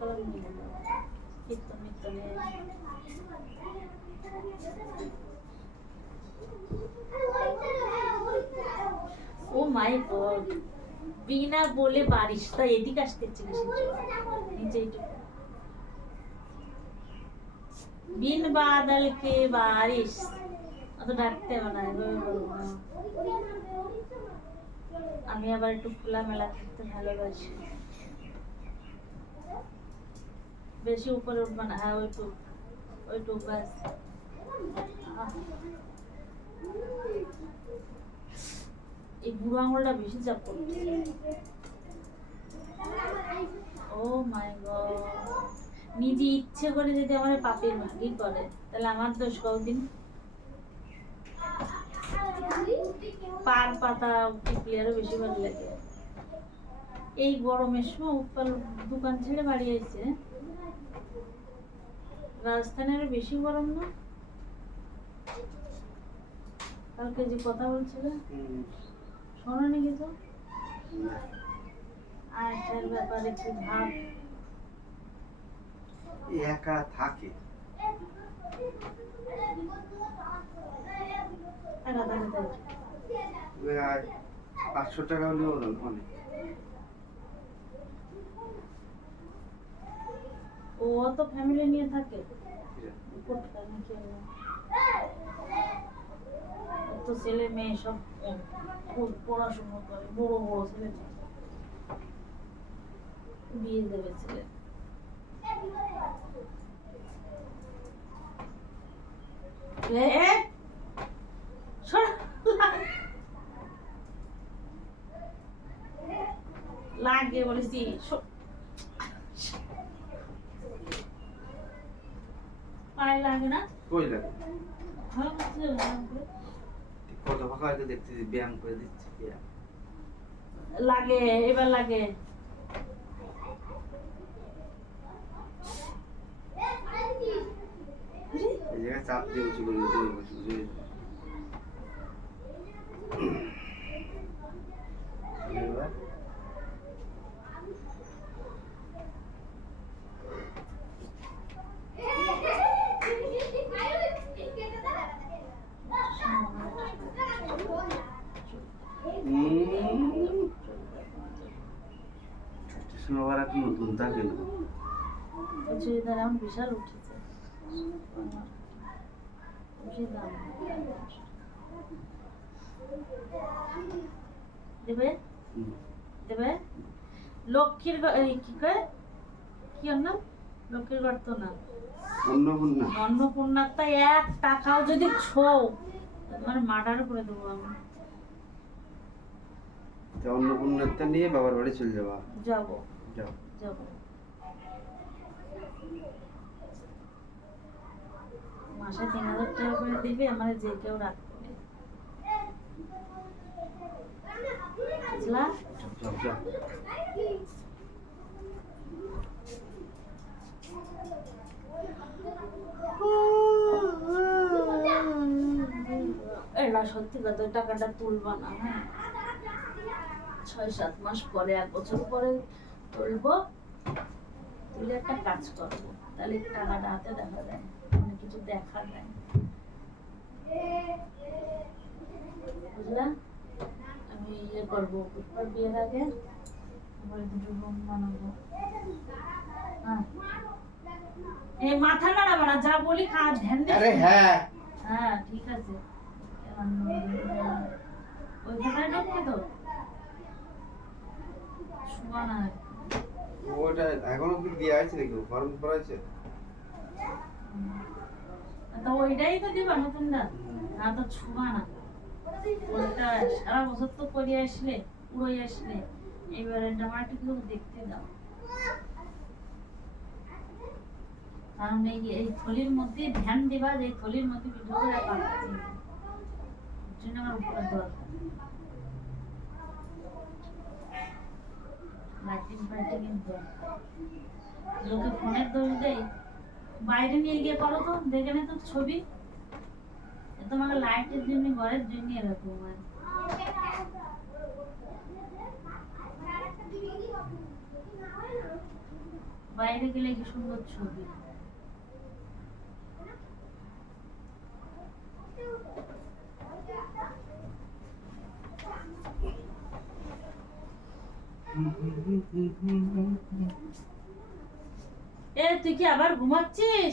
কলম নিয়ে নাও। কীর্তন মির্তনে ও মাই গড, বিনা বলে বারিশ। তা এদিকে আসতে ইচ্ছে কিসের জন্য? নিচে এইটুকু বিন বাদল কে বারিশ, অত ডাকতে হবে না, এভাবে বলবো না। আমি আবার একটু খোলামেলা থাকতে ভালোবাসি। বেশি উপরে উঠবা না। হ্যাঁ ওইটুক ব্যাস। এই বুড়ো আঙুলটা বেশি চাপ করছে। ও মাই গড, নিজে ইচ্ছে করে যদি আমার পাপের ভাগই করে, তাহলে আমার দোষ কতদিন? পান পাতা টিপলে আরো বেশি ভালো লাগে। এই গরমের সময় উৎপাল দোকান ছেড়ে বাড়ি এসেছে। রাজস্থানে আরো বেশি গরম না? কালকে যে কথা বলছিলে শোনোনি কিছু? আয়টার ব্যাপারে কি ভাব? একা থাকে। টাকা দাম দেয় 500 টাকা হলেও অনেক। ও তো ফ্যামিলি নিয়ে থাকে। তো ছেলে মেয়ে সব পড়াশোনা করে, বড় বড় ছেলে মেয়ে, বিয়ে দেবে ছেলে। লাগে বলেছি পায়ে লাগে না? কই লাগে? ভালো করছে কত ফাঁকা হয়তো দেখতেছি, ব্যায়াম করে দিচ্ছি। ব্যায়াম লাগে, এবার লাগে। এই জায়গায় চাপ দিয়ে উঁচু করে দিতে হবে। নতুন থাকে না, চুড়িদার এখন বিশাল উঠেছে। দেবে দেবে লক্ষ্মীর কি কয়, কি ওর নাম? লক্ষ্মীর ঘর তো না, অন্নপূর্ণা। অন্নপূর্ণার তা 1 টাকাও যদি ছো তোমার মার্ডার করে দেবো আমি। অন্নপূর্ণাটা নিয়ে বাবার বাড়ি চলে যাবা? যাবো যাও যাবো। মাসে 3000 টাকা করে দিবে, আমার যে কেউ রাখবে না। বুঝলা? যাও যাও। এটা সত্যি কথা, ওই টাকাটা তুলবা না। হ্যাঁ, 6-7 মাস পরে, 1 বছর পরে তুলবো। তুলে একটা কাজ করবো, তাহলে টাকাটা হাতে দেখা যায়, অনেক কিছু দেখা যায়। বুঝলা? আমি ইয়ে করবো, বিয়ের আগে আমার 2 রুম বানাবো। হ্যাঁ, এই মাথা নাড়াবো না, যা বলি কাজ ধ্যান দে। আরে হ্যাঁ হ্যাঁ ঠিক আছে। ওইখানে ঢুকবে তো শোয়া না। ওটা এখনো কি দেয়া আছে নাকি? ফর্ম করা আছে? তো ওইটাই তো দিবা নতুন না, না তো ছুবা না। ওটা সারা বছর তো করে আসলে, পুরোই আসলে, এবারে আমার একটু দেখতে দাও। কারণ এই থলির মধ্যে ধ্যান দিবা, যে থলির মধ্যে ভিডিও করে পাঠাচ্ছি, জন্য আমার উপরে দরকার। লাইটিং ফাইটিং লোকে ফোনের দোষ দেয়, বাইরে নিয়ে গিয়ে করো তো, দেখে নে তো ছবি। তোমাকে লাইটের জন্য, ঘরের জন্য এরকম হয়। বাইরে গেলে কি সুন্দর ছবি। এ তুই কি আবার ঘুমাচ্ছিস?